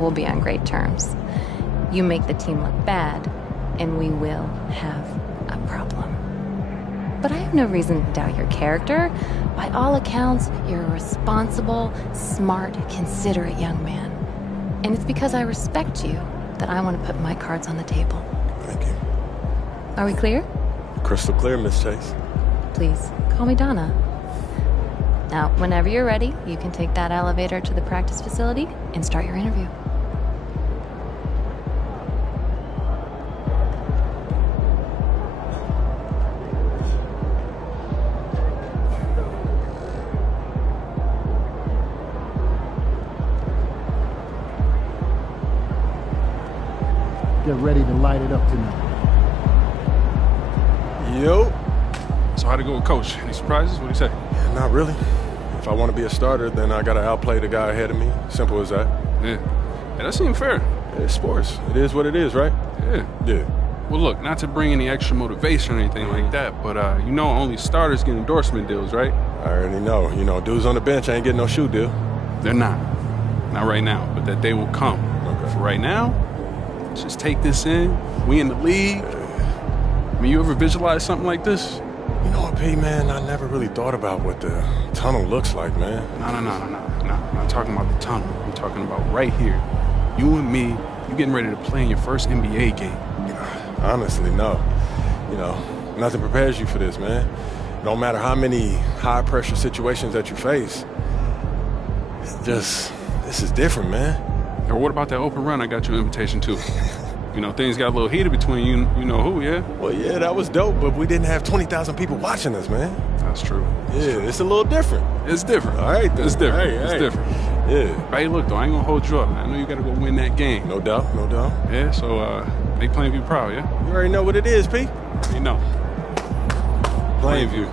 we'll be on great terms. You make the team look bad, and we will have a problem. But I have no reason to doubt your character. By all accounts, you're a responsible, smart, considerate young man. And it's because I respect you that I want to put my cards on the table. Thank you. Are we clear? Crystal clear, Miss Chase. Please, call me Donna. Now, whenever you're ready, you can take that elevator to the practice facility and start your interview. Get ready to light it up tonight. Yo. So how'd it go with Coach? Any surprises? What'd he say? Not really. If I want to be a starter, then I gotta outplay the guy ahead of me. Simple as that. Yeah. Hey, that seemed fair. It's sports. It is what it is, right? Yeah. Yeah. Well, look, not to bring any extra motivation or anything like that, but you know only starters get endorsement deals, right? I already know. You know, dudes on the bench ain't getting no shoe deal. They're not. Not right now, but that day will come. Okay. For right now, just take this in. We in the league. I mean, you ever visualize something like this? You know what, P, man? I never really thought about what the tunnel looks like, man. No. I'm not talking about the tunnel. I'm talking about right here. You and me, you getting ready to play in your first NBA game. Honestly, no. You know, nothing prepares you for this, man. No matter how many high-pressure situations that you face, this is different, man. Or what about that open run I got you an invitation to? You know, things got a little heated between you know who, yeah? Well, yeah, that was dope, but we didn't have 20,000 people watching us, man. That's true. It's a little different. It's different. All right, then. It's different. Hey, it's hey. different. Yeah. Hey, look, though, I ain't gonna hold you up. I know you gotta go win that game. No doubt, no doubt. Yeah, so, make Plainview proud, yeah? You already know what it is, P. You know. Plainview.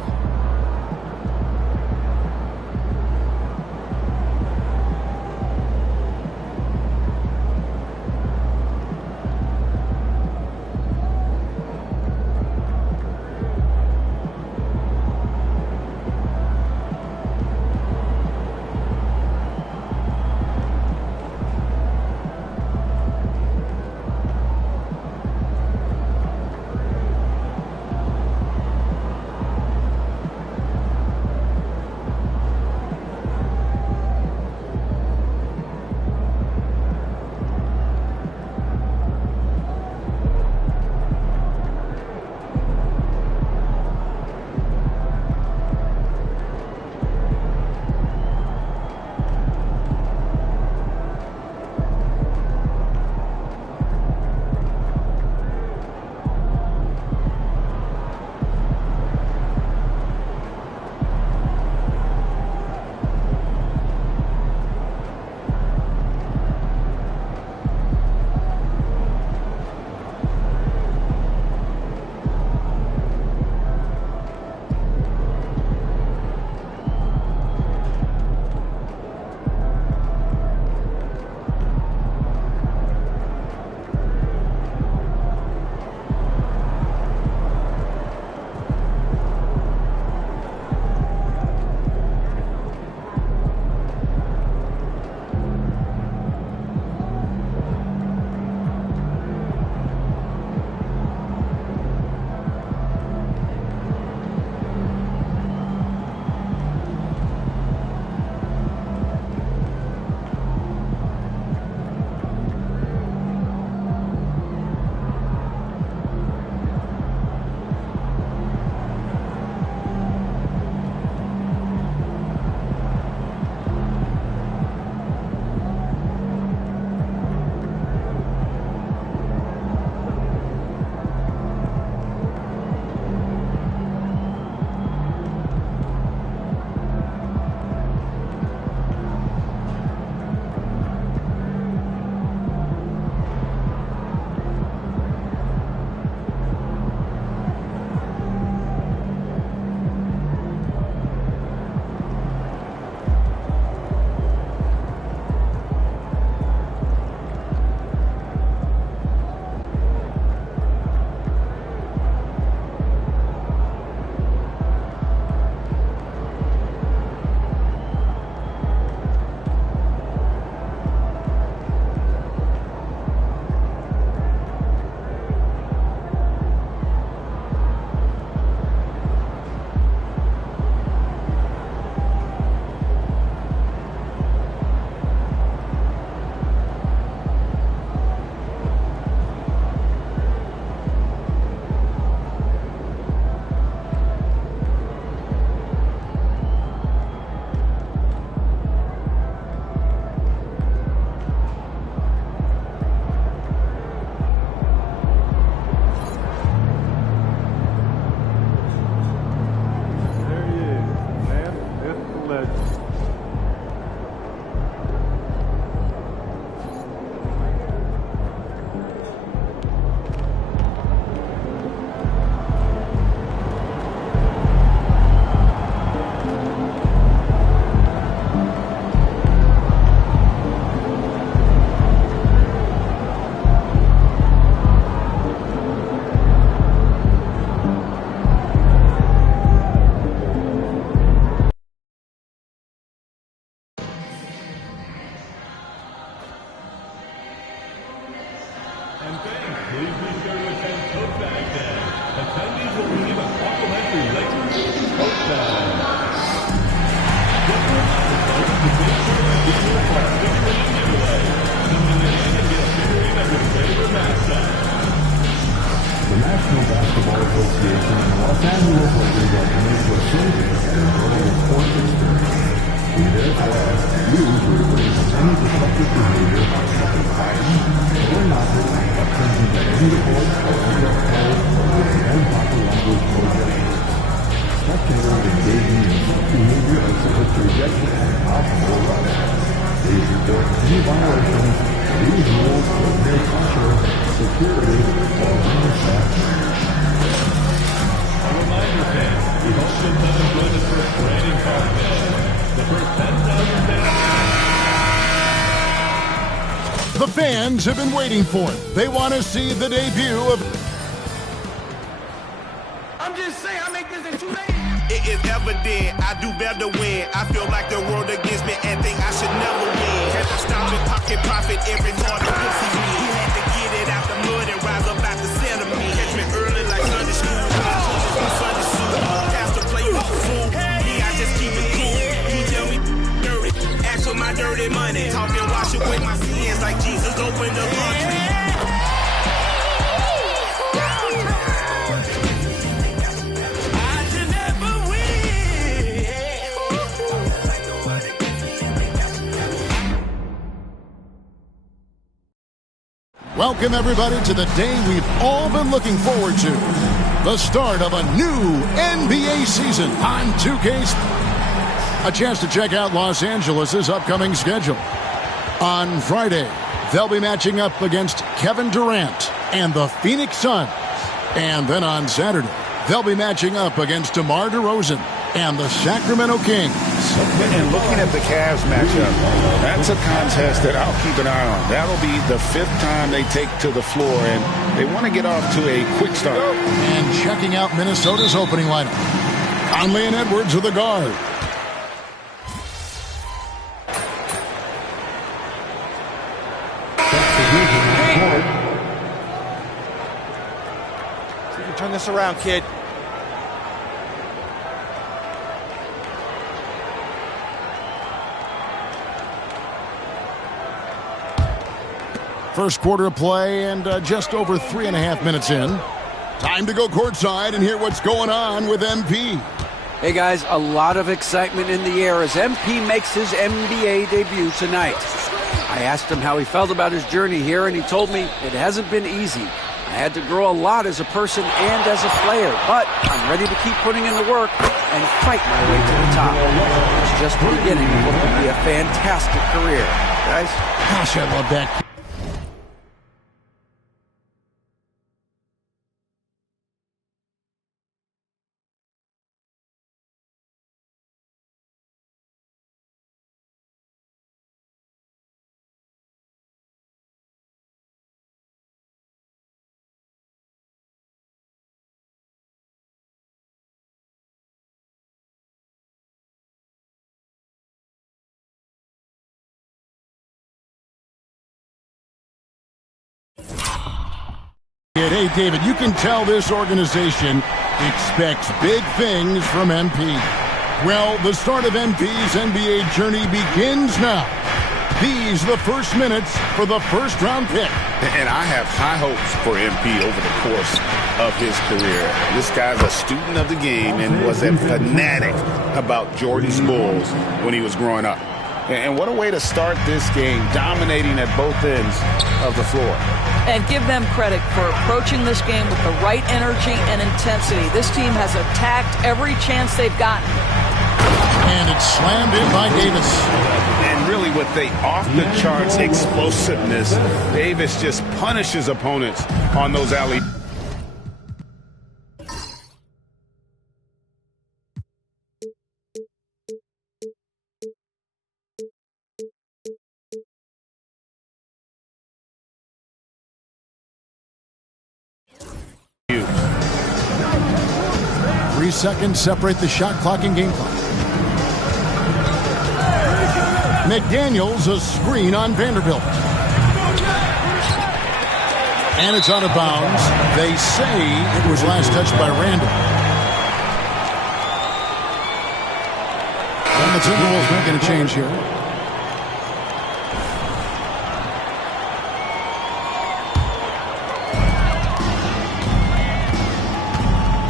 And fans, please be sure to attend Tote Bag Day. Attendees will receive a complimentary Lakers tote bag. Just a reminder, folks, to make sure to get your car figuring in giveaway. Come in and get a figurine of your favorite mascot. The National Basketball Association and the Los Angeles Lakers are committed to a safe and enjoyable sports experience. We therefore ask you to refrain from any disruptive behavior such as fighting or knocking, attempting to end the court or enter a play, or using improper language or gestures. Spectators engaging in such behavior are subject to rejection and possible arrest. Please report any violations of these rules to their usher, security, or minor staff. A reminder, fans, we hope you'll come enjoy the first trading card day. The first 10,000 fans. The fans have been waiting for it. They want to see the debut of... I'm just saying, I make this in 2 days. It is evident I do better when I feel like the world against me and think I should never win. Had to stop and pocket profit every morning pussy me. He had to get it out the mud and rise up out the center me. Catch me early like Sunday school. Sunday school. Pastor play with the fool. Me, I just keep it cool. He tell me dirty. Ask for my dirty money. Talk and wash away my sins like Jesus opened the laundry. Welcome, everybody, to the day we've all been looking forward to. The start of a new NBA season on 2K Sports. A chance to check out Los Angeles' upcoming schedule. On Friday, they'll be matching up against Kevin Durant and the Phoenix Suns. And then on Saturday, they'll be matching up against DeMar DeRozan and the Sacramento Kings. And looking at the Cavs matchup, that's a contest that I'll keep an eye on. That'll be the 5th time they take to the floor, and they want to get off to a quick start. And checking out Minnesota's opening lineup. Conley and Edwards are the guard. See if you can turn this around, kid. First quarter of play and just over 3.5 minutes in. Time to go courtside and hear what's going on with MP. Hey guys, a lot of excitement in the air as MP makes his NBA debut tonight. I asked him how he felt about his journey here, and he told me it hasn't been easy. I had to grow a lot as a person and as a player, but I'm ready to keep putting in the work and fight my way to the top. It's just the beginning of what will be a fantastic career. Guys? Gosh, I love that. Hey, David, you can tell this organization expects big things from MP. Well, the start of MP's NBA journey begins now. These are the first minutes for the first-round pick. And I have high hopes for MP over the course of his career. This guy's a student of the game and was a fanatic about Jordan's Bulls when he was growing up. And what a way to start this game, dominating at both ends of the floor. And give them credit for approaching this game with the right energy and intensity. This team has attacked every chance they've gotten. And it's slammed in by Davis. And really with the off-the-charts explosiveness, Davis just punishes opponents on those alley. Seconds separate the shot clock and game clock. McDaniels a screen on Vanderbilt. And it's out of bounds. They say it was last touched by Randall. And the Timberwolves making a change here.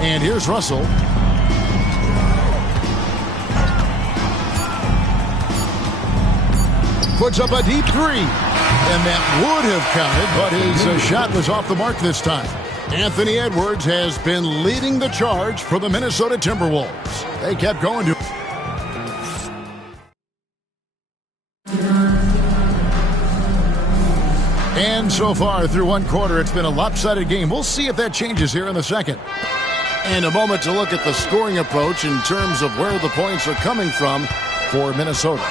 And here's Russell. Puts up a deep three. And that would have counted, but his shot was off the mark this time. Anthony Edwards has been leading the charge for the Minnesota Timberwolves. They kept going to... And so far through one quarter, it's been a lopsided game. We'll see if that changes here in the second. And a moment to look at the scoring approach in terms of where the points are coming from for Minnesota.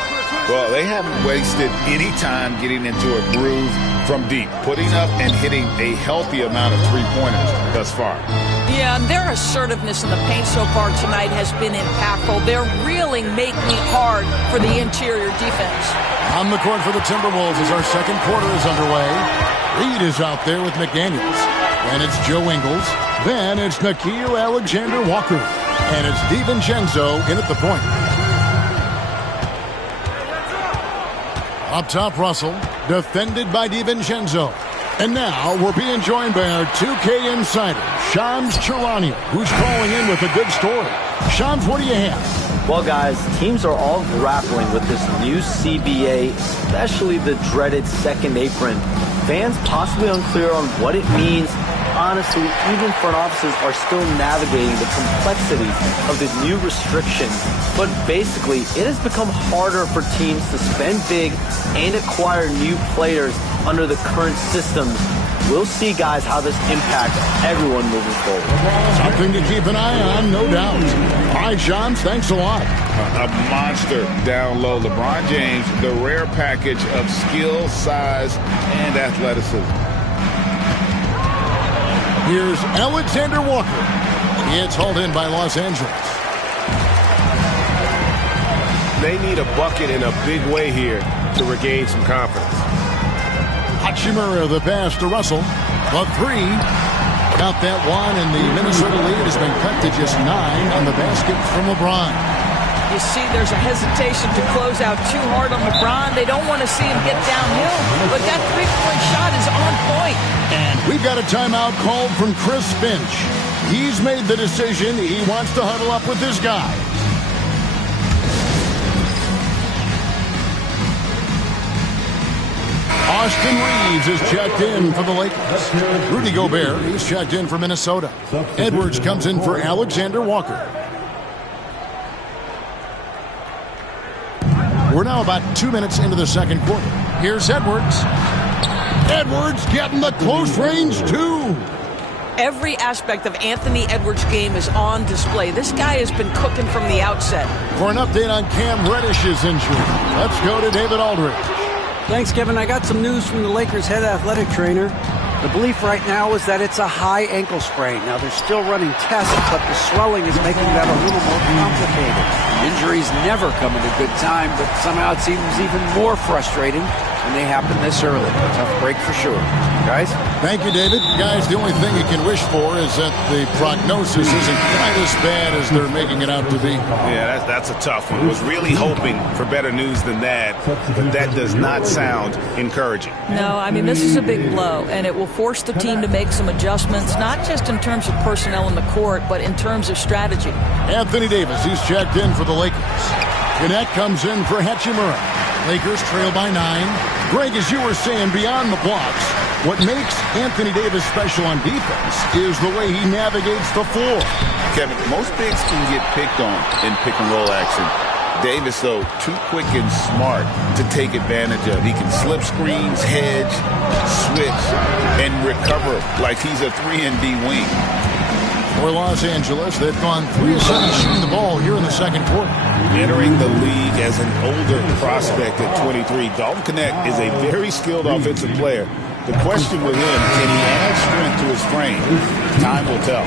Well, they haven't wasted any time getting into a groove from deep, putting up and hitting a healthy amount of three-pointers thus far. Yeah, and their assertiveness in the paint so far tonight has been impactful. They're really making it hard for the interior defense. On the court for the Timberwolves as our second quarter is underway. Reed is out there with McDaniels. Then it's Joe Ingles. Then it's Nickeil Alexander-Walker. And it's DiVincenzo in at the point. Up top, Russell, defended by DiVincenzo. And now we're being joined by our 2K insider, Shams Charania, who's calling in with a good story. Shams, what do you have? Well, guys, teams are all grappling with this new CBA, especially the dreaded second apron. Fans possibly unclear on what it means. Honestly, even front offices are still navigating the complexities of the new restrictions. But basically, it has become harder for teams to spend big and acquire new players under the current systems. We'll see, guys, how this impacts everyone moving forward. Something to keep an eye on, no doubt. All right, Shams, thanks a lot. A monster down low. LeBron James, the rare package of skill, size, and athleticism. Here's Alexander Walker. It's hauled in by Los Angeles. They need a bucket in a big way here to regain some confidence. Hachimura, the pass to Russell. The three. Got that one, and the Minnesota lead has been cut to just 9 on the basket from LeBron. You see there's a hesitation to close out too hard on LeBron. They don't want to see him get downhill, but that three-point shot is on point. And we've got a timeout called from Chris Finch. He's made the decision. He wants to huddle up with his guy. Austin Reeves is checked in for the Lakers. Rudy Gobert, he's checked in for Minnesota. Edwards comes in for Alexander Walker. We're now about 2 minutes into the second quarter. Here's Edwards. Edwards getting the close range, too. Every aspect of Anthony Edwards' game is on display. This guy has been cooking from the outset. For an update on Cam Reddish's injury, let's go to David Aldridge. Thanks, Kevin. I got some news from the Lakers' head athletic trainer. The belief right now is that it's a high ankle sprain. Now, they're still running tests, but the swelling is making that a little more complicated. Injuries never come at a good time, but somehow it seems even more frustrating when they happen this early. Tough break for sure. Guys? Thank you, David. Guys, the only thing you can wish for is that the prognosis isn't quite as bad as they're making it out to be. Yeah, that's a tough one. Was really hoping for better news than that, but that does not sound encouraging. No, I mean, this is a big blow, and it will force the team to make some adjustments, not just in terms of personnel in the court, but in terms of strategy. Anthony Davis, he's checked in for the Lakers. Gannett comes in for Hachimura. Lakers trail by 9. Greg, as you were saying, beyond the blocks, what makes Anthony Davis special on defense is the way he navigates the floor. Kevin, most bigs can get picked on in pick-and-roll action. Davis, though, too quick and smart to take advantage of. He can slip screens, hedge, switch, and recover like he's a 3-and-D wing. For Los Angeles, they've gone 3 of 7 shooting the ball here in the second quarter. Entering the league as an older prospect at 23, Dalton Knecht is a very skilled offensive player. The question with him, can he add strength to his frame? Time will tell.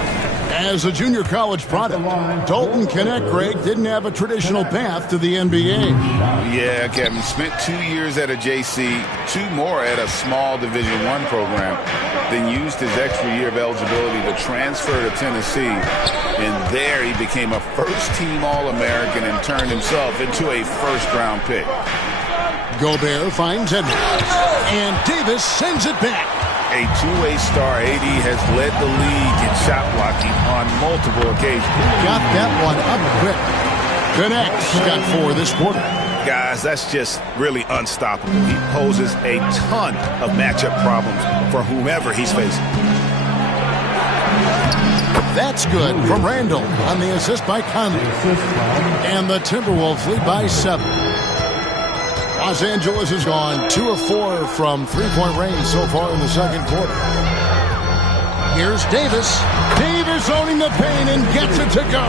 As a junior college product, Dalton Knecht, Greg, didn't have a traditional path to the NBA. Yeah, Kevin. Spent 2 years at a JC, 2 more at a small Division I program, then used his extra year of eligibility to transfer to Tennessee. And there he became a first-team All-American and turned himself into a first-round pick. Gobert finds Edwards, and Davis sends it back. A two-way star, AD has led the league in shot blocking on multiple occasions. Got that one up quick. Knecht's got 4 this quarter. Guys, that's just really unstoppable. He poses a ton of matchup problems for whomever he's facing. That's good from Randall on the assist by Conley. And the Timberwolves lead by 7. Los Angeles has gone 2 of 4 from three-point range so far in the second quarter. Here's Davis. Davis owning the paint and gets it to go.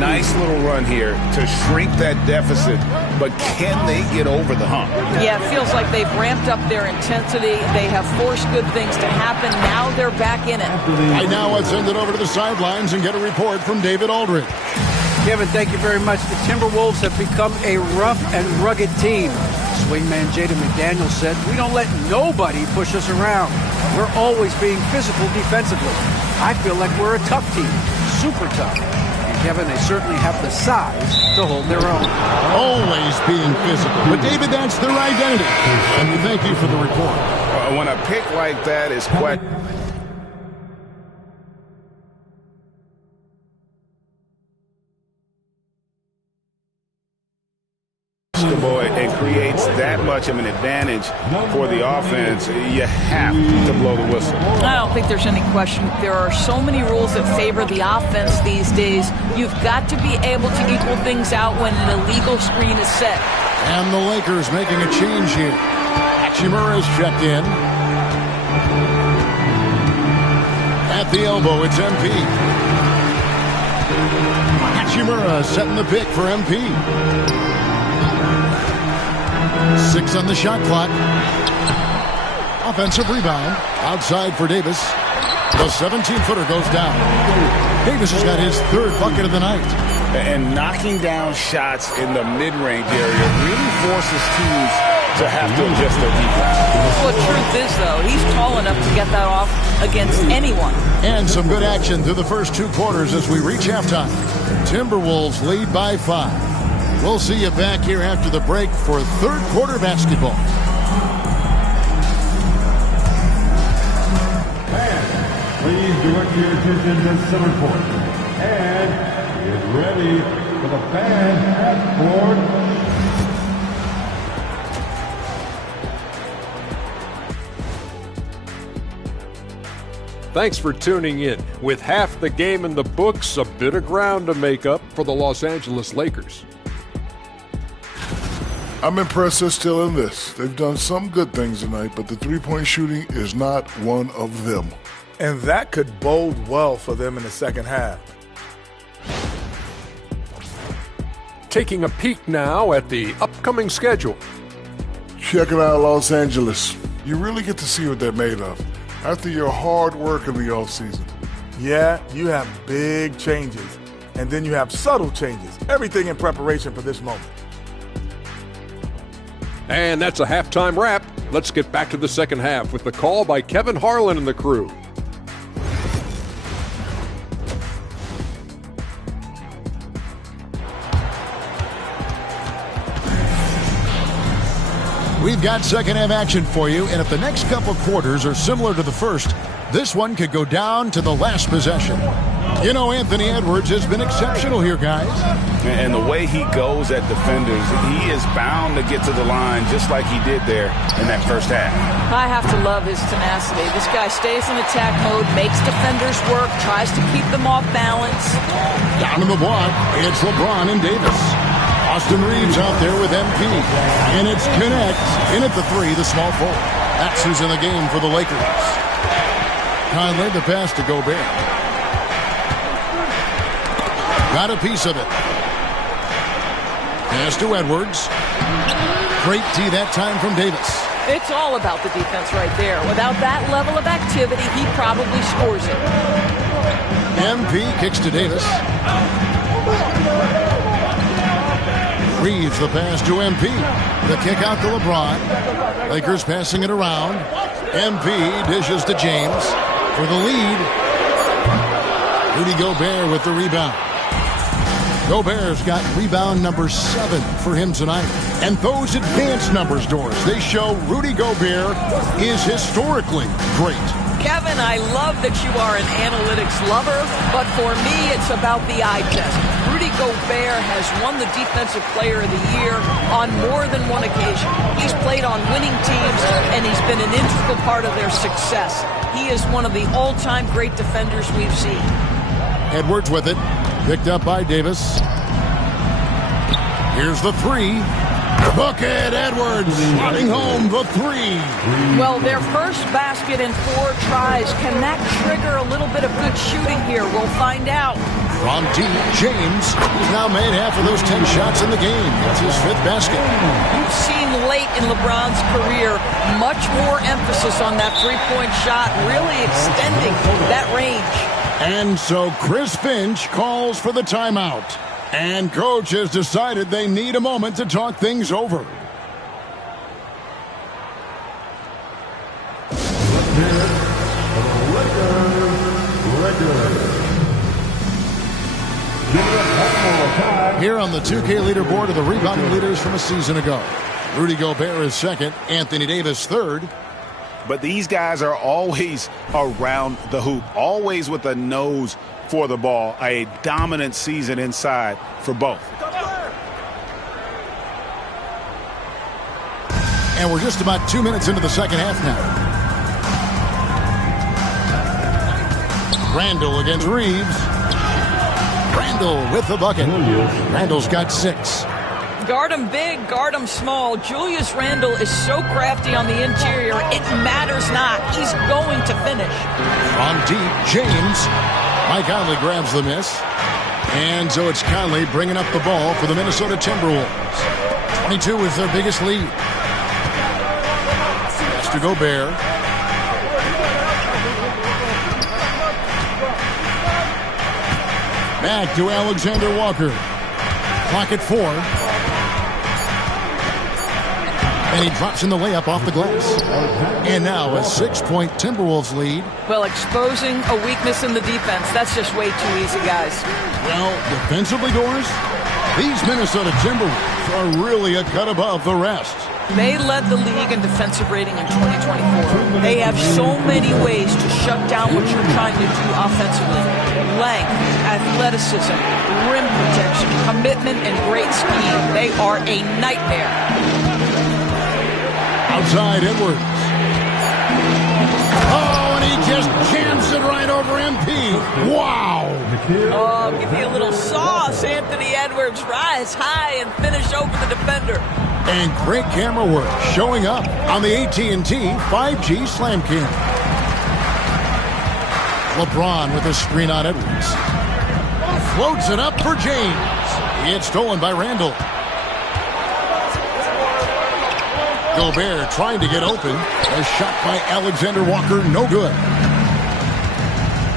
Nice little run here to shrink that deficit, but can they get over the hump? Yeah, it feels like they've ramped up their intensity. They have forced good things to happen. Now they're back in it. Right now, let's send it over to the sidelines and get a report from David Aldridge. Kevin, thank you very much. The Timberwolves have become a rough and rugged team. Swingman Jaden McDaniels said, "We don't let nobody push us around. We're always being physical defensively. I feel like we're a tough team, super tough." And Kevin, they certainly have the size to hold their own. Always being physical. But David, that's their identity. And we thank you for the report. When a pick like that is quite... and creates that much of an advantage for the offense, you have to blow the whistle. I don't think there's any question. There are so many rules that favor the offense these days. You've got to be able to equal things out when an illegal screen is set. And the Lakers making a change here. Hachimura is checked in. At the elbow, it's MP. Hachimura setting the pick for MP. 6 on the shot clock. Offensive rebound. Outside for Davis. The 17-footer goes down. Davis has got his 3rd bucket of the night. And knocking down shots in the mid-range area really forces teams to have to adjust their defense. Well, the truth is, though, he's tall enough to get that off against anyone. And some good action through the first 2 quarters as we reach halftime. Timberwolves lead by 5. We'll see you back here after the break for 3rd quarter basketball. And please direct your attention to center court. And get ready for the fan half court. Thanks for tuning in. With half the game in the books, a bit of ground to make up for the Los Angeles Lakers. I'm impressed they're still in this. They've done some good things tonight, but the three-point shooting is not one of them. And that could bode well for them in the second half. Taking a peek now at the upcoming schedule. Checking out Los Angeles. You really get to see what they're made of after your hard work in the offseason. Yeah, you have big changes, and then you have subtle changes. Everything in preparation for this moment. And that's a halftime wrap. Let's get back to the second half with the call by Kevin Harlan and the crew. We've got second half action for you, and if the next couple quarters are similar to the first, this one could go down to the last possession. You know, Anthony Edwards has been exceptional here, guys. And the way he goes at defenders, he is bound to get to the line just like he did there in that first half. I have to love his tenacity. This guy stays in attack mode, makes defenders work, tries to keep them off balance. Down in the block, it's LeBron and Davis. Austin Reeves out there with MP. And it's Knecht in at the 3, the small forward. That's who's in the game for the Lakers. Conley, the pass to Gobert. Got a piece of it. Pass to Edwards. Great tee that time from Davis. It's all about the defense right there. Without that level of activity, he probably scores it. MP kicks to Davis. Reeves the pass to MP. The kick out to LeBron. Lakers passing it around. MP dishes to James for the lead. Rudy Gobert with the rebound. Gobert's got rebound number 7 for him tonight. And those advanced numbers, Doris, they show Rudy Gobert is historically great. Kevin, I love that you are an analytics lover, but for me, it's about the eye test. Rudy Gobert has won the Defensive Player of the Year on more than one occasion. He's played on winning teams, and he's been an integral part of their success. He is one of the all-time great defenders we've seen. Edwards with it. Picked up by Davis. Here's the 3. Bucket Edwards sliding home the 3. Well, their first basket in 4 tries. Can that trigger a little bit of good shooting here? We'll find out. From deep, James has now made half of those 10 shots in the game. That's his 5th basket. You've seen late in LeBron's career much more emphasis on that three-point shot, really extending that range. And so Chris Finch calls for the timeout. And coach has decided they need a moment to talk things over. Here on the 2K leaderboard are the rebounding leaders from a season ago. Rudy Gobert is 2nd, Anthony Davis 3rd. But these guys are always around the hoop, always with a nose for the ball. A dominant season inside for both. And we're just about 2 minutes into the second half now. Randall against Reeves. Randall with the bucket. Randall's got 6. Guard him big, guard him small. Julius Randle is so crafty on the interior, it matters not. He's going to finish. From deep, James. Mike Conley grabs the miss. And so it's Conley bringing up the ball for the Minnesota Timberwolves. 22 is their biggest lead. That's to Gobert. Back to Alexander Walker. Clock at 4. And he drops in the layup off the glass. And now a 6-point Timberwolves lead. Well, exposing a weakness in the defense, that's just way too easy, guys. Well, defensively, Doris, these Minnesota Timberwolves are really a cut above the rest. They led the league in defensive rating in 2024. They have so many ways to shut down what you're trying to do offensively. Length, athleticism, rim protection, commitment, and great scheme. They are a nightmare. Outside Edwards. Oh, and he just jams it right over MP. Wow. Oh, give me a little sauce. Anthony Edwards rise high and finish over the defender. And great camera work showing up on the AT&T 5G Slam Cam. LeBron with a screen on Edwards. Floats it up for James. It's stolen by Randall. Gobert trying to get open. A shot by Alexander Walker, no good.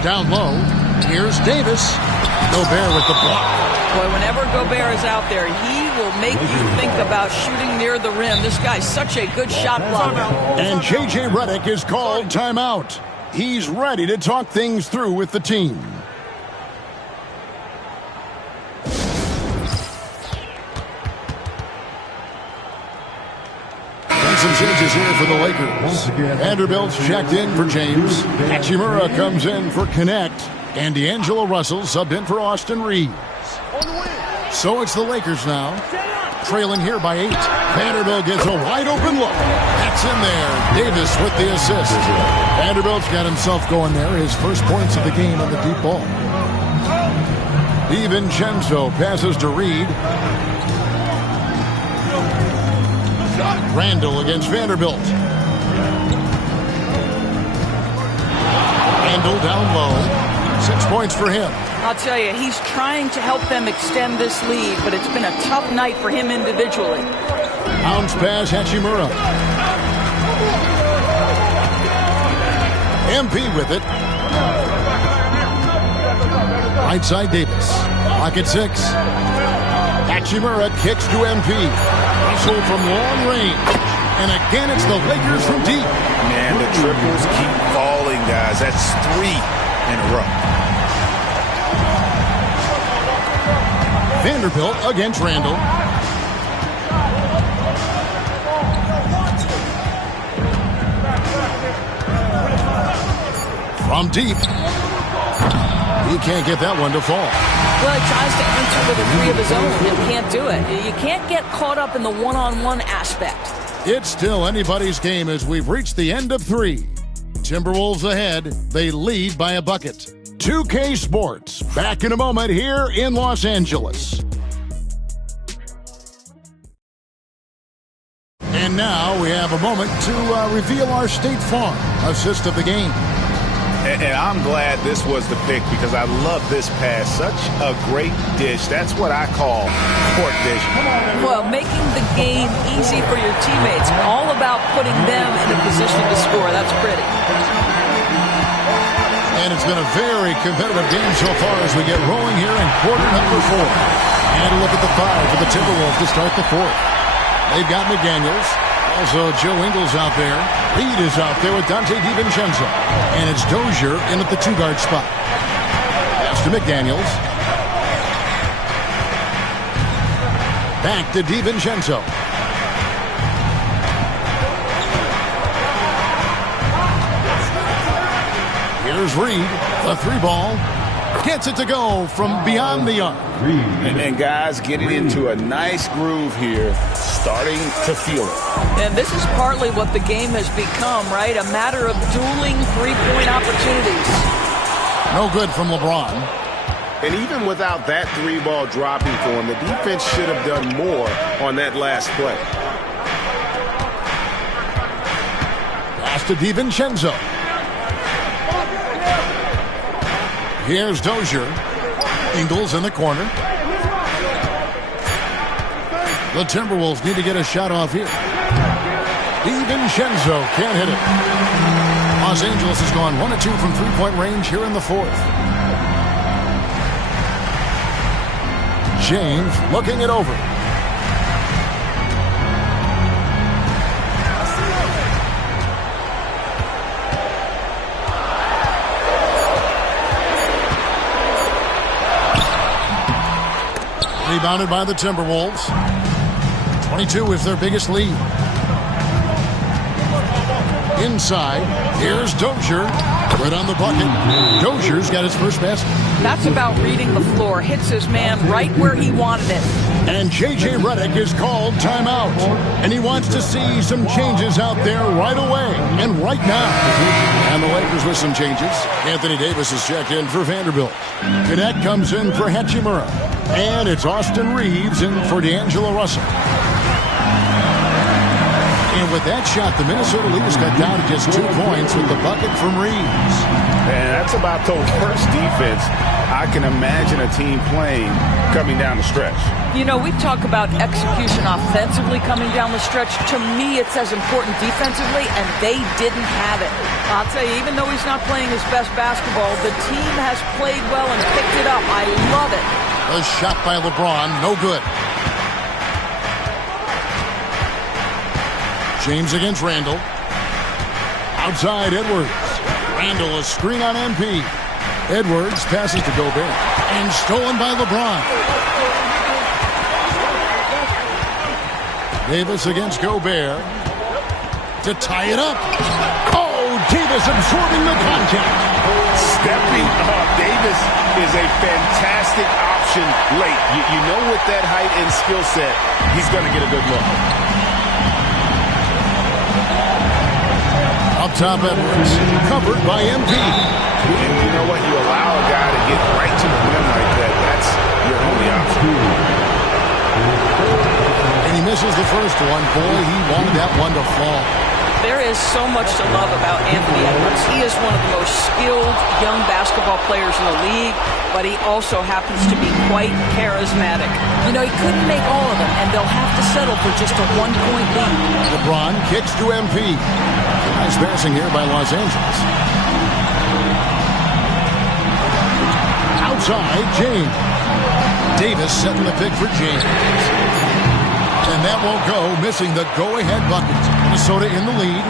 Down low, here's Davis. Gobert with the block. Boy, whenever Gobert is out there, he will make you think about shooting near the rim. This guy's such a good shot blocker. And J.J. Redick is called timeout. He's ready to talk things through with the team. Some changes here for the Lakers. Vanderbilt's checked in for James. Hachimura comes in for Connect. And D'Angelo Russell subbed in for Austin Reeves. So it's the Lakers now, trailing here by 8. Vanderbilt gets a wide open look. That's in there. Davis with the assist. Vanderbilt's got himself going there. His first points of the game on the deep ball. DiVincenzo passes to Reed. Randall against Vanderbilt. Randall down low. 6 points for him. I'll tell you, he's trying to help them extend this lead, but it's been a tough night for him individually. Bounce pass, Hachimura. MP with it. Right side Davis. Pocket 6. Hachimura kicks to MP. Russell from long range. And again, it's the Lakers from deep. Man, the triples keep falling, guys. That's 3 in a row. Vanderbilt against Randall. From deep. He can't get that one to fall. Well, he tries to enter with a 3 of his own and can't do it. You can't get caught up in the one-on-one aspect. It's still anybody's game as we've reached the end of 3. Timberwolves ahead. They lead by a bucket. 2K Sports, back in a moment here in Los Angeles. And now we have a moment to reveal our State Farm assist of the game. And I'm glad this was the pick because I love this pass. Such a great dish. That's what I call pork dish. Well, making the game easy for your teammates. All about putting them in a position to score. That's pretty. And it's been a very competitive game so far as we get rolling here in quarter number 4. And a look at the 5 for the Timberwolves to start the 4th. They've got McDaniels. Also, Joe Ingles out there. Reed is out there with Dante DiVincenzo. And it's Dozier in at the 2-guard spot. Pass to McDaniels. Back to DiVincenzo. Here's Reed. The 3-ball. Gets it to go from beyond the arc. And guys getting into a nice groove here, starting to feel it. And this is partly what the game has become, right? A matter of dueling 3-point opportunities. No good from LeBron. And even without that 3-ball dropping for him, the defense should have done more on that last play. Pass to DiVincenzo. Here's Dozier. Ingles in the corner. The Timberwolves need to get a shot off here. DiVincenzo can't hit it. Los Angeles has gone 1 of 2 from 3-point range here in the 4th. James looking it over. Rebounded by the Timberwolves. 22 is their biggest lead. Inside, here's Dozier. Right on the bucket. Dozier's got his first basket. That's about reading the floor. Hits his man right where he wanted it. And J.J. Redick is called timeout. And he wants to see some changes out there right away and right now. And the Lakers with some changes. Anthony Davis is checked in for Vanderbilt. Gannett comes in for Hachimura. And it's Austin Reeves in for D'Angelo Russell. And with that shot, the Minnesota leaders got down to just 2 points with the bucket from Reeves. And that's about the worst defense I can imagine a team playing coming down the stretch. You know, we talk about execution offensively coming down the stretch. To me, it's as important defensively, and they didn't have it. I'll tell you, even though he's not playing his best basketball, the team has played well and picked it up. I love it. A shot by LeBron, no good. James against Randall. Outside Edwards. Randall a screen on MP. Edwards passes to Gobert. And stolen by LeBron. Davis against Gobert. To tie it up. Oh, Davis absorbing the contact. Stepping up. Davis is a fantastic option late. You know with that height and skill set, he's going to get a good look. Up top Edwards, covered by MP. And you know what? You allow a guy to get right to the rim like that. That's your only option. And he misses the first one. Boy, he wanted that one to fall. There is so much to love about Anthony Edwards. He is one of the most skilled young basketball players in the league, but he also happens to be quite charismatic. You know, he couldn't make all of them, and they'll have to settle for just a one-point lead. LeBron kicks to MP. Nice passing here by Los Angeles. Outside, James. Davis setting the pick for James. And that won't go, missing the go-ahead bucket. Minnesota in the lead.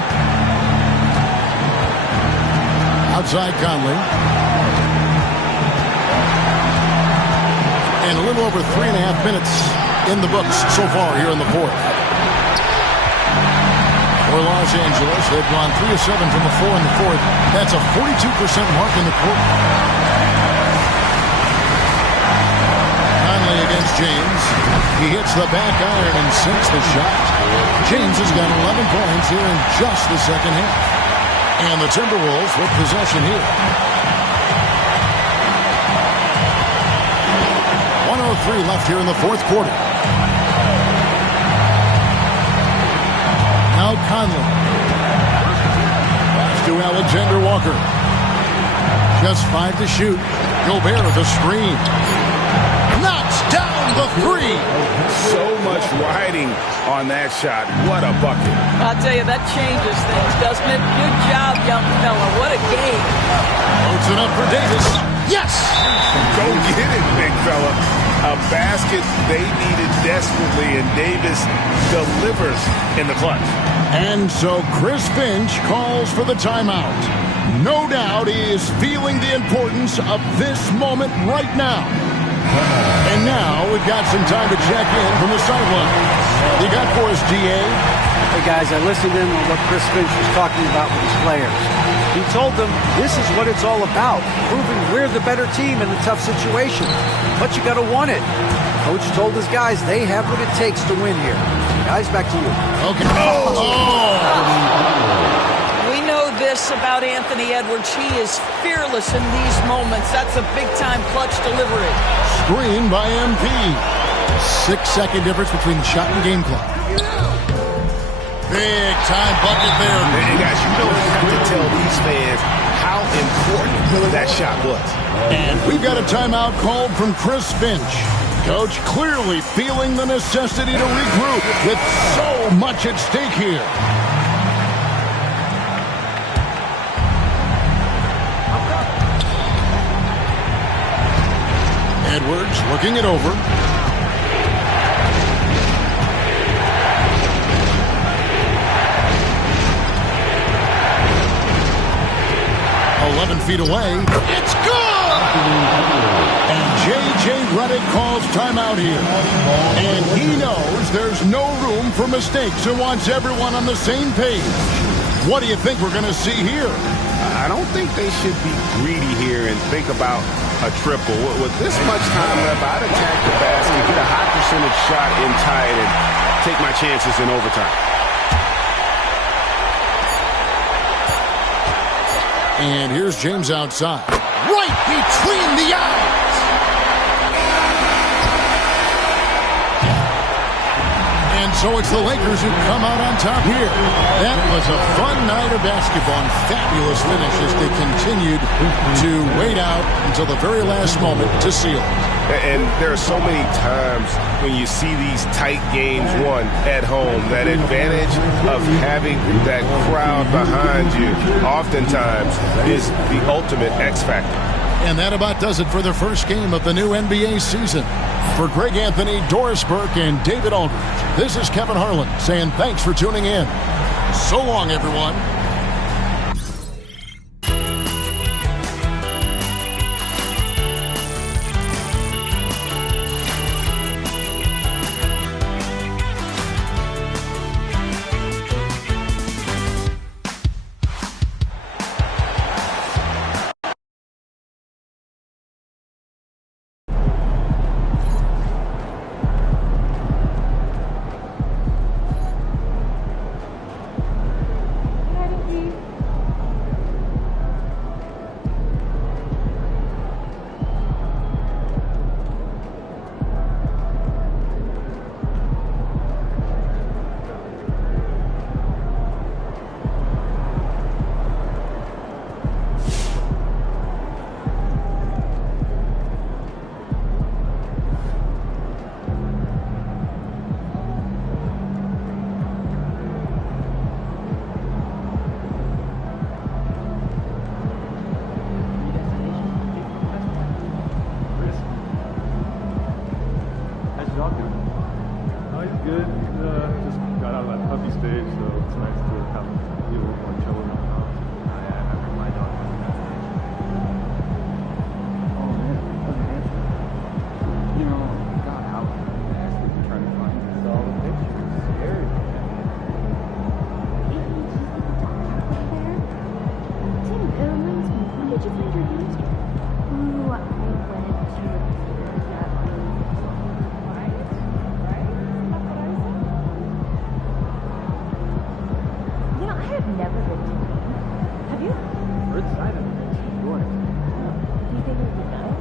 Outside Conley. And a little over 3.5 minutes in the books so far here in the fourth. For Los Angeles, they've gone 3 of 7 from the 4 in the fourth. That's a 42% mark in the quarter. Conley against James. He hits the back iron and sinks the shot. James has got 11 points here in just the second half. And the Timberwolves with possession here. 1:03 left here in the fourth quarter. Now Conley. Pass to Alexander Walker. Just 5 to shoot. Gobert the screen. Knocks down the three. So much riding on that shot. What a bucket. I'll tell you, that changes things, doesn't it? Good job, young fella. What a game. Puts it up for Davis. Yes! Go get it, big fella. A basket they needed desperately, and Davis delivers in the clutch. And so Chris Finch calls for the timeout. No doubt he is feeling the importance of this moment right now. And now we've got some time to check in from the sideline. You got for us, GA? Hey, guys, I listened in on what Chris Finch was talking about with his players. He told them this is what it's all about, proving we're the better team in a tough situation. But you got to want it. Coach told his guys they have what it takes to win here. Guys, back to you. Okay. We know this about Anthony Edwards. He is fearless in these moments. That's a big-time clutch delivery. Screen by MP. 6-second difference between the shot and game clock. Big time bucket there. And guys, you don't have to tell these fans how important that shot was. And we've got a timeout called from Chris Finch. Coach clearly feeling the necessity to regroup with so much at stake here. Edwards looking it over. Feet away. It's good! And J.J. Redick calls timeout here. And he knows there's no room for mistakes and wants everyone on the same page. What do you think we're going to see here? I don't think they should be greedy here and think about a triple. With this much time left, I'd attack the basket, get a high percentage shot in tight, and take my chances in overtime. And here's James outside. Right between the eyes! And so it's the Lakers who come out on top here. That was a fun night of basketball and fabulous finish as they continued to wait out until the very last moment to seal it. And there are so many times when you see these tight games won at home, that advantage of having that crowd behind you oftentimes is the ultimate X factor. And that about does it for the first game of the new NBA season. For Greg Anthony, Doris Burke, and David Aldridge, this is Kevin Harlan saying thanks for tuning in. So long, everyone. did you find your dudes? Ooh, I went to You know, I have never been to Maine. Have you? Heard side of it. Yours. Do you think it would be nice?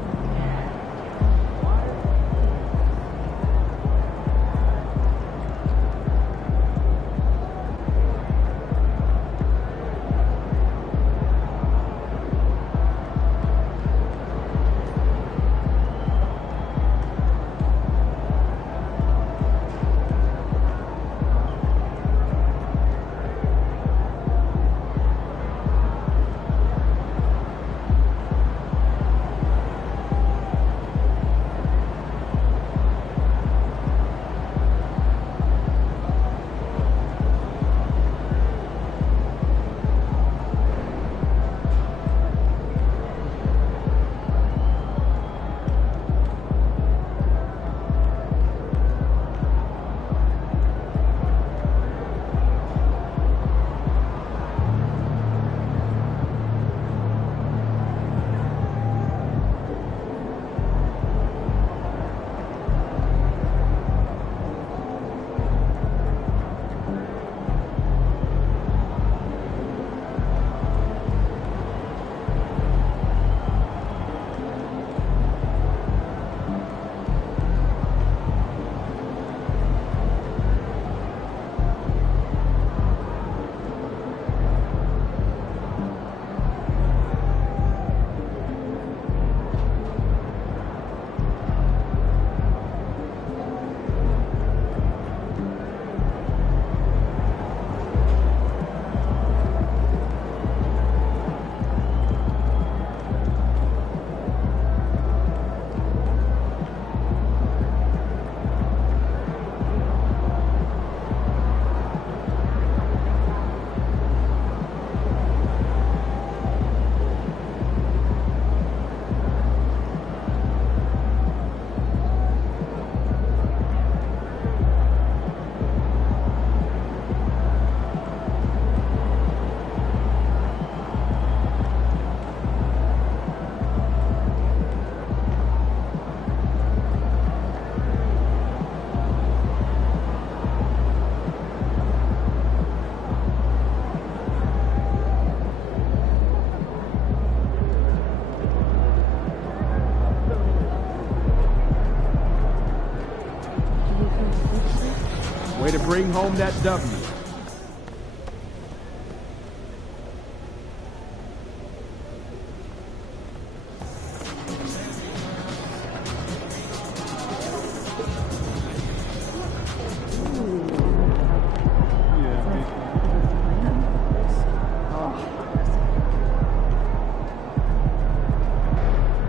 Way to bring home that W.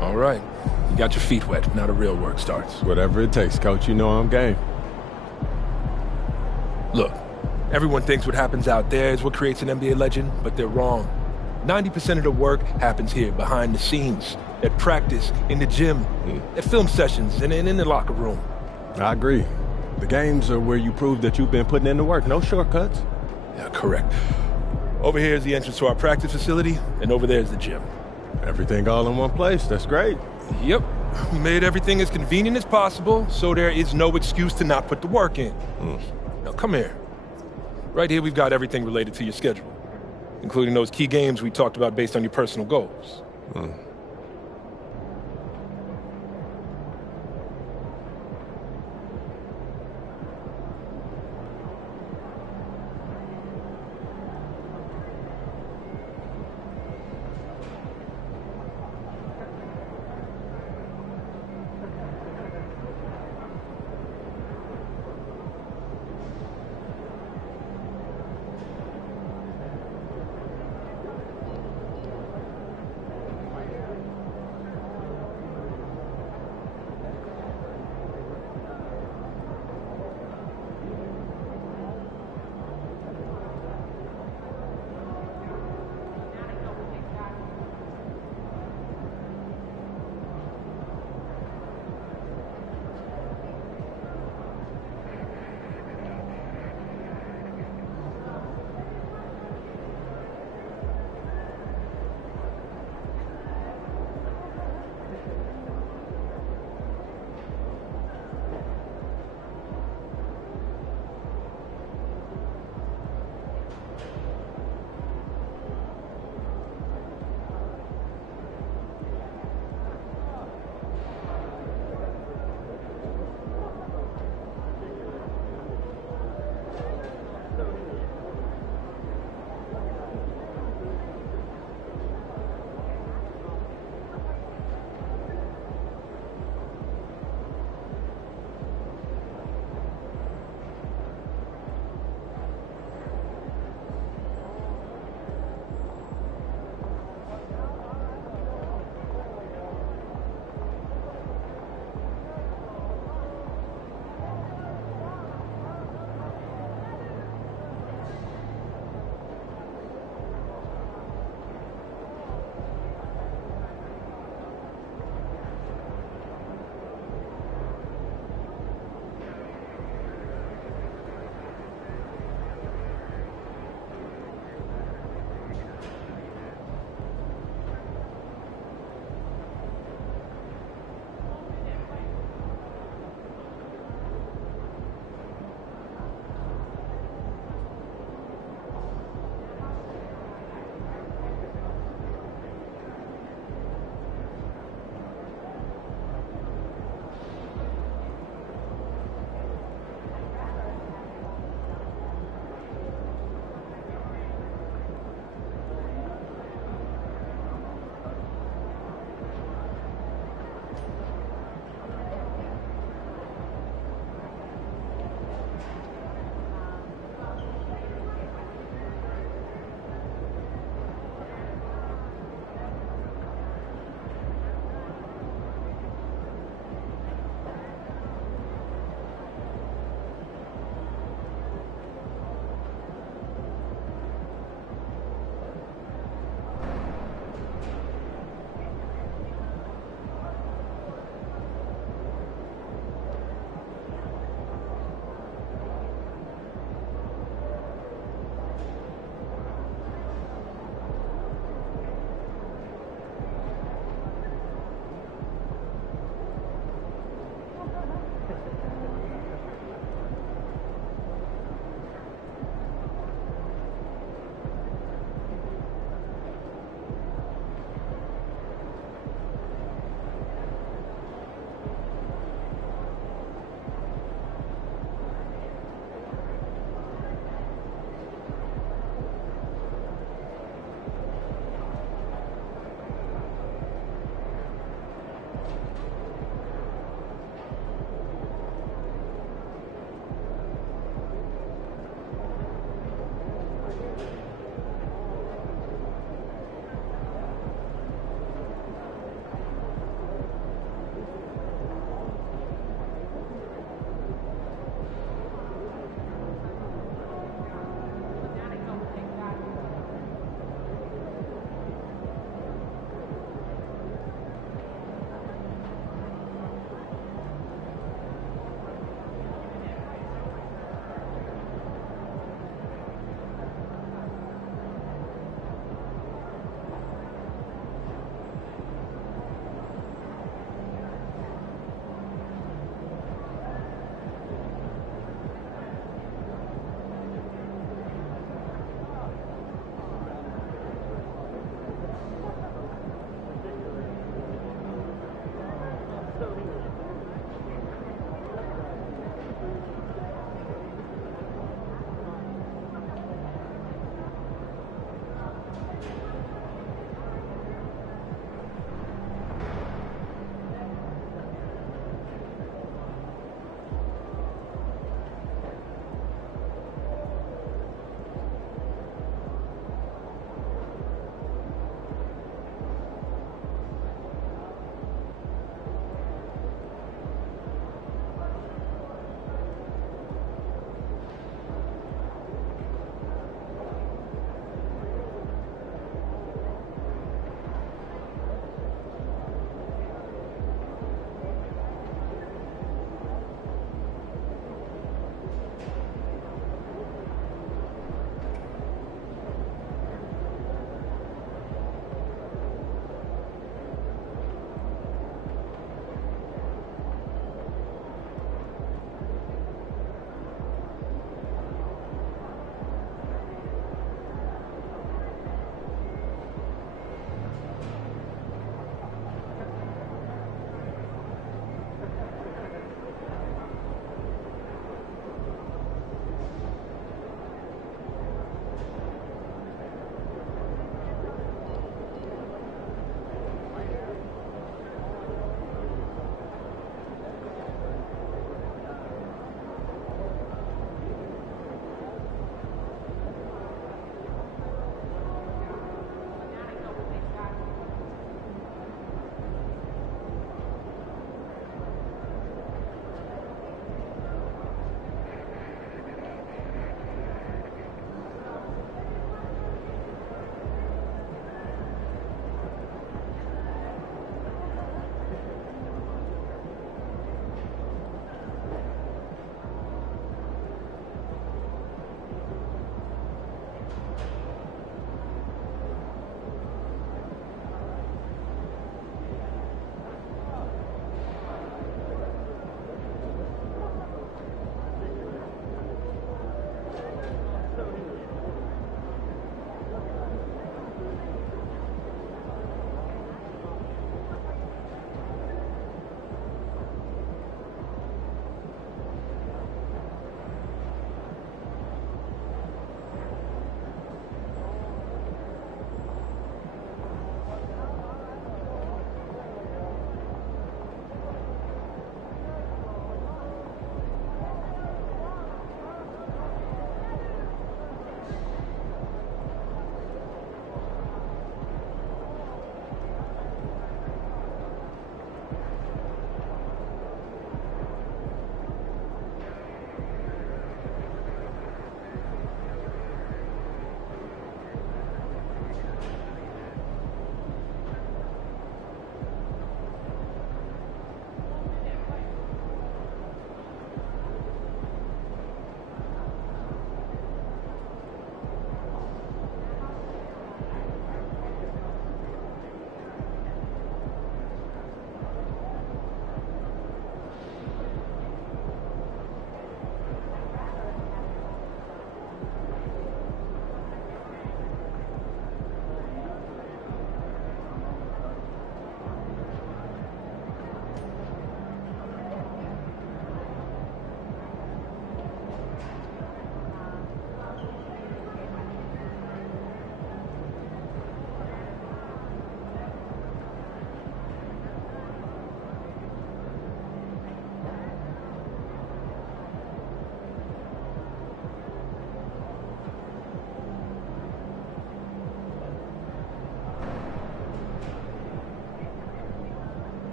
All right. You got your feet wet. Now the real work starts. Whatever it takes, Coach. You know I'm game. Look, everyone thinks what happens out there is what creates an NBA legend, but they're wrong. 90% of the work happens here, behind the scenes, at practice, in the gym, at film sessions, and in the locker room. I agree. The games are where you prove that you've been putting in the work. No shortcuts. Yeah, correct. Over here is the entrance to our practice facility, and over there is the gym. Everything all in one place. That's great. Yep. We made everything as convenient as possible, so there is no excuse to not put the work in. Now, come here. Right here, we've got everything related to your schedule, including those key games we talked about based on your personal goals.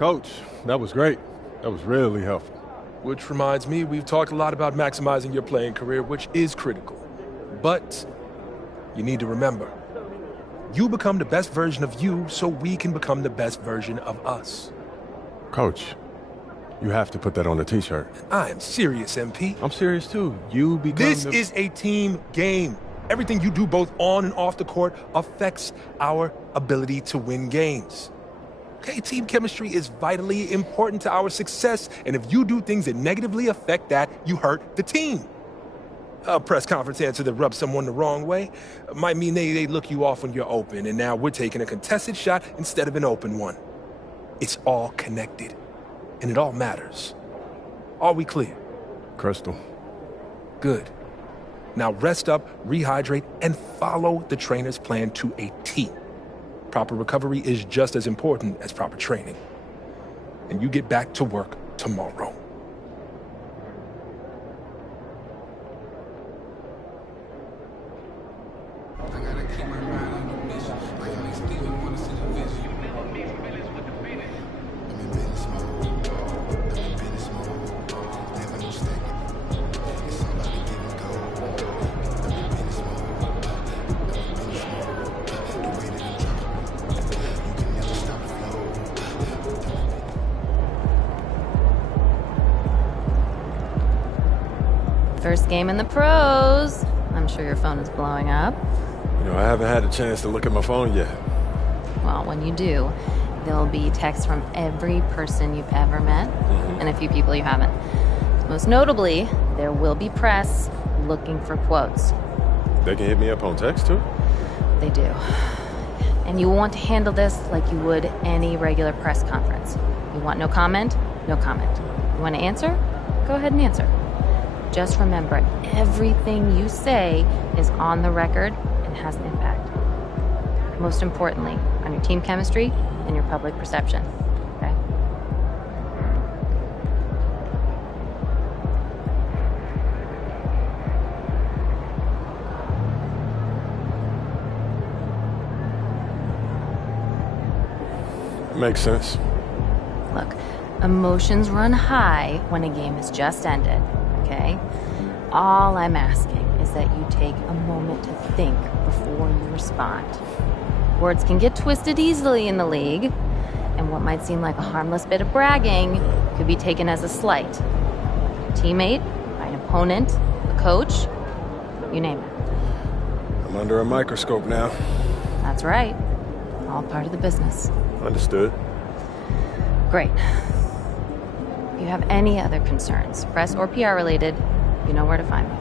Coach, that was great. That was really helpful. Which reminds me, we've talked a lot about maximizing your playing career, which is critical. But you need to remember, you become the best version of you so we can become the best version of us. Coach, you have to put that on the t-shirt. I am serious, MP. I'm serious too. You become This is a team game. Everything you do both on and off the court affects our ability to win games. Okay, team chemistry is vitally important to our success, and if you do things that negatively affect that, you hurt the team. A press conference answer that rubs someone the wrong way might mean they look you off when you're open, and now we're taking a contested shot instead of an open one. It's all connected, and it all matters. Are we clear? Crystal. Good. Now rest up, rehydrate, and follow the trainer's plan to a T. Proper recovery is just as important as proper training. And you get back to work tomorrow. First game in the pros. I'm sure your phone is blowing up. You know, I haven't had a chance to look at my phone yet. Well, when you do, there'll be texts from every person you've ever met and a few people you haven't. Most notably, there will be press looking for quotes. They can hit me up on text too? They do. And you want to handle this like you would any regular press conference. You want no comment? No comment. You want to answer? Go ahead and answer. Just remember, everything you say is on the record and has an impact. Most importantly, on your team chemistry and your public perception. Okay? Makes sense. Look, emotions run high when a game has just ended. Okay? All I'm asking is that you take a moment to think before you respond. Words can get twisted easily in the league, and what might seem like a harmless bit of bragging could be taken as a slight. A teammate, by an opponent, a coach, you name it. I'm under a microscope now. That's right. All part of the business. Understood. Great. If you have any other concerns, press or PR related, you know where to find me.